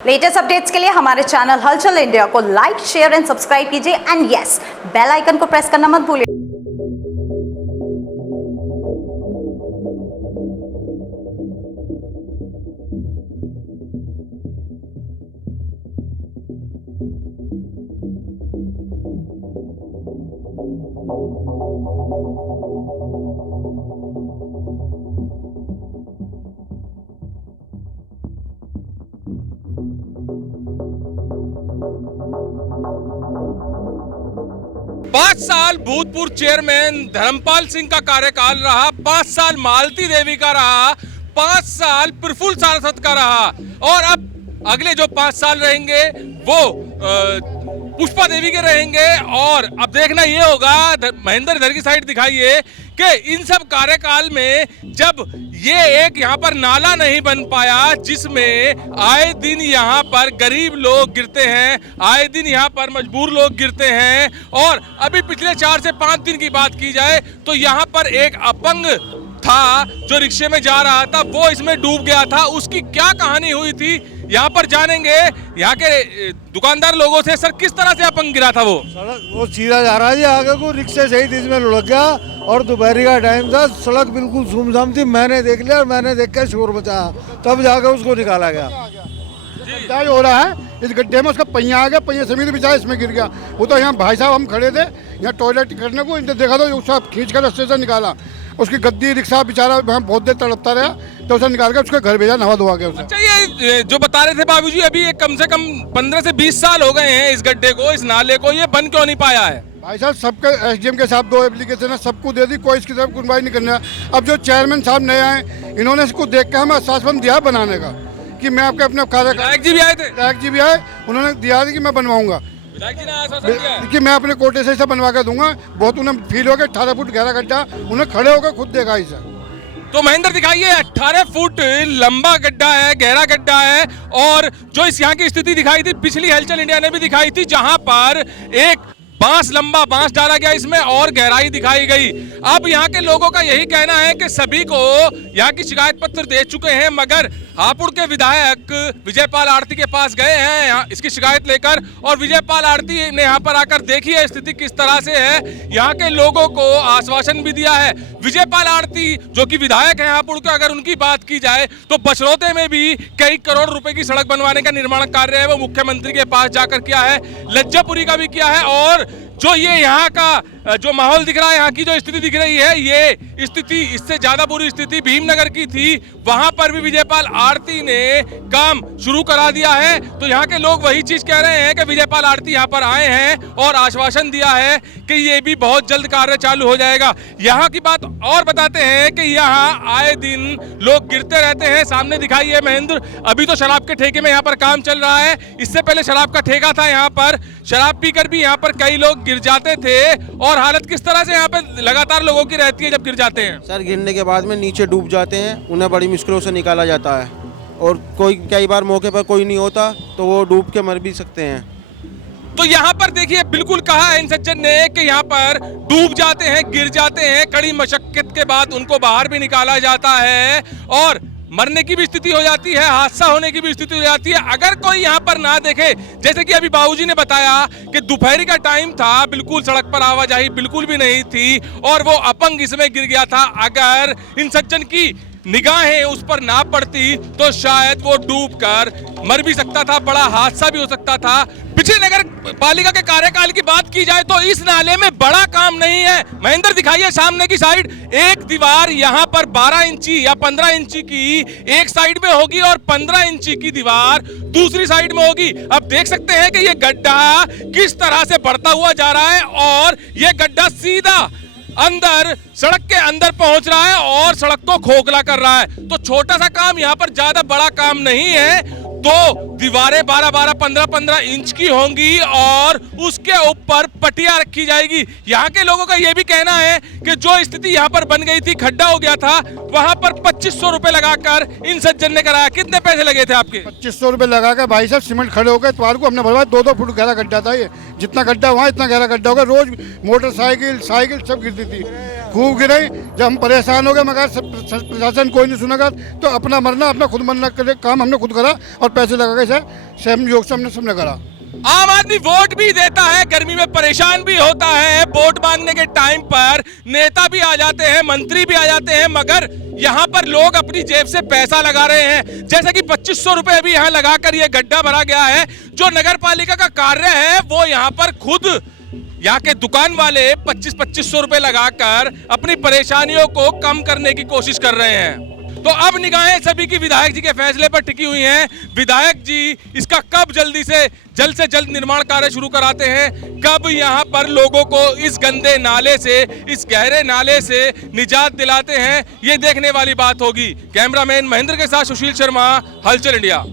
Latest updates के लिए हमारे चैनल हलचल इंडिया को लाइक, शेयर एंड सब्सक्राइब कीजिए एंड यस, बेल आइकन को प्रेस करना मत भूलिए। 5 साल भूतपूर्व चेयरमैन धर्मपाल सिंह का कार्यकाल रहा, 5 साल मालती देवी का रहा, 5 साल प्रफुल्ल सारस्वत का रहा और अब अगले जो 5 साल रहेंगे वो पुष्पा देवी के रहेंगे। और अब देखना ये होगा, महेंद्र इधर की साइड दिखाइए, कि इन सब कार्यकाल में जब ये एक यहाँ पर नाला नहीं बन पाया जिसमें आए दिन यहाँ पर गरीब लोग गिरते हैं, आए दिन यहाँ पर मजबूर लोग गिरते हैं। और अभी पिछले 4 से 5 दिन की बात की जाए तो यहाँ पर एक अपंग था जो रिक्शे में जा रहा था, वो इसमें डूब गया था। उसकी क्या कहानी हुई थी यहाँ पर जानेंगे यहाँ के दुकानदार लोगों से। सर, किस तरह से अपंग गिरा था? वो सीधा जा रहा है, आगे को रिक्शे से ही इसमें लुढ़क गया और दोपहर का टाइम था, सड़क बिल्कुल सुमसाम थी। मैंने देख लिया और मैंने देख कर शोर मचाया, तब जाकर उसको निकाला गया। गड्ढा हो रहा है, इस गड्ढे में उसका पहिया आ गया, पहिया समेत बेचारा इसमें गिर गया। वो तो यहाँ भाई साहब हम खड़े थे यहाँ टॉयलेट करने को, इनने देखा तो उसका खींच कर रस्ते से निकाला। उसकी गद्दी रिक्शा बेचारा वहाँ बहुत देर तड़पता रहा, तो उसे निकाल कर उसके घर भेजा, नहा धोवा के उसे। अच्छा, ये जो बता रहे थे बाबूजी, अभी ये कम से कम 15 से 20 साल हो गए हैं इस गड्ढे को, इस नाले को, ये बन क्यों नहीं पाया है? भाई साहब, सबके एसडीएम के साथ 2 एप्लीकेशन है, सबको दे दी, कोई इसकी तरफ सुनवाई नहीं करना। अब जो चेयरमैन साहब नए आए, इन्होंने इसको देख कर हमें आश्वासन दिया बनाने का कि मैं आपके अपने विधायक जी भी आए थे, विधायक जी भी आए, उन्होंने दिया कि मैं बनवाऊंगा, विधायक जी ने आश्वासन दिया कि मैं अपने कोटे से इसे बनवा के दूंगा। बहुत उन्हें फील हो गया, 18 फुट गहरा गड्ढा, उन्हें खड़े होकर खुद देखा इसे। तो महेंद्र दिखाइए, 18 फुट लंबा गड्ढा है, गहरा गड्ढा है। और जो इस यहाँ की स्थिति दिखाई थी, पिछली हलचल इंडिया ने भी दिखाई थी, जहां पर एक लंबा बांस डाला गया इसमें और गहराई दिखाई गई। अब यहाँ के लोगों का यही कहना है कि सभी को यहाँ की शिकायत पत्र दे चुके हैं, मगर हापुड़ के विधायक विजयपाल आरती के पास गए हैं यहाँ इसकी शिकायत लेकर, और विजयपाल आरती ने यहाँ पर आकर देखी है स्थिति किस तरह से है। यहाँ के लोगों को आश्वासन भी दिया है। विजयपाल आरती जो कि विधायक है हापुड़ के, अगर उनकी बात की जाए तो बछरौते में भी कई करोड़ रुपए की सड़क बनवाने का निर्माण कार्य है वो मुख्यमंत्री के पास जाकर किया है, लज्जापुरी का भी किया है। और जो ये यहाँ का जो माहौल दिख रहा है, यहाँ की जो स्थिति दिख रही है, ये स्थिति इससे ज्यादा बुरी स्थिति भीमनगर की थी। वहां पर भी विजयपाल आरती ने काम शुरू करा दिया है। तो यहाँ के लोग वही चीज कह रहे हैं कि विजयपाल आरती यहाँ पर आए हैं और आश्वासन दिया है कि ये भी बहुत जल्द कार्य चालू हो जाएगा। यहाँ की बात और बताते हैं कि यहाँ आए दिन लोग गिरते रहते हैं। सामने दिखाइए महेंद्र, अभी तो शराब के ठेके में यहाँ पर काम चल रहा है, इससे पहले शराब का ठेका था यहाँ पर। शराब पीकर भी यहाँ पर कई लोग गिर जाते थे। और हालत किस तरह से यहाँ पे लगातार लोगों की रहती है जब गिर जाते हैं? सर, गिरने के बाद में नीचे डूब जाते हैं, उन्हें बड़ी मुश्किलों से निकाला जाता है। और कई बार मौके पर कोई नहीं होता तो वो डूब के मर भी सकते हैं। तो यहाँ पर देखिए, बिल्कुल कहा है इन सज्जन ने कि यहाँ पर डूब जाते हैं, गिर जाते हैं, कड़ी मशक्कत के बाद उनको बाहर भी निकाला जाता है और मरने की भी स्थिति हो जाती है, हादसा होने की भी स्थिति हो जाती है अगर कोई यहाँ पर ना देखे। जैसे कि अभी बाबूजी ने बताया कि दोपहर का टाइम था, बिल्कुल सड़क पर आवाजाही बिल्कुल भी नहीं थी और वो अपंग इसमें गिर गया था। अगर इन सज्जन की निगाहें उस पर ना पड़ती तो शायद वो डूबकर मर भी सकता था, बड़ा हादसा भी हो सकता था। पिछले नगर पालिका के कार्यकाल की बात की जाए तो इस नाले में बड़ा काम नहीं है। महेंद्र दिखाइए सामने की साइड, एक दीवार यहाँ पर 12 इंची या 15 इंची की एक साइड में होगी और 15 इंची की दीवार दूसरी साइड में होगी। अब देख सकते हैं कि ये गड्ढा किस तरह से बढ़ता हुआ जा रहा है और ये गड्ढा सीधा अंदर सड़क के अंदर पहुंच रहा है और सड़क को खोखला कर रहा है। तो छोटा सा काम यहाँ पर, ज्यादा बड़ा काम नहीं है। तो दीवारें 12-12, 15-15 इंच की होंगी और उसके ऊपर पटिया रखी जाएगी। यहाँ के लोगों का यह भी कहना है कि जो स्थिति यहाँ पर बन गई थी, खड्डा हो गया था, वहां पर 2500 रुपए लगाकर इन सज्जन ने कराया। कितने पैसे लगे थे आपके? 2500 रुपए लगाकर भाई साहब सीमेंट खड़े हो गए, इतवार को हमने भरवाया। 2-2 फुट गहरा गड्ढा था, ये जितना गड्ढा वहाँ इतना गहरा गड्ढा होगा। रोज मोटरसाइकिल साइकिल सब गिरती थी, खूब गिरे। जब हम परेशान हो गए, मगर प्रशासन कोई नहीं सुनेगा, तो अपना मरना अपना खुद मरना करे काम हमने खुद करा और पैसे लगा के इसे सहयोग से हमने सबने करा। आम आदमी वोट भी देता है, गर्मी में परेशान भी होता है, वोट मांगने के टाइम पर नेता भी आ जाते हैं, मंत्री भी आ जाते हैं, मगर यहाँ पर लोग अपनी जेब से पैसा लगा रहे हैं। जैसे कि 2500 रुपए अभी यहाँ लगाकर ये गड्ढा भरा गया है। जो नगर पालिका का कार्य है वो यहाँ पर खुद यहाँ के दुकान वाले 2500 रुपए लगाकर अपनी परेशानियों को कम करने की कोशिश कर रहे हैं। तो अब निगाहें सभी की विधायक जी के फैसले पर टिकी हुई हैं। विधायक जी इसका कब जल्द से जल्द निर्माण कार्य शुरू कराते हैं, कब यहाँ पर लोगों को इस गंदे नाले से, इस गहरे नाले से निजात दिलाते हैं, ये देखने वाली बात होगी। कैमरामैन महेंद्र के साथ सुशील शर्मा, हलचल इंडिया।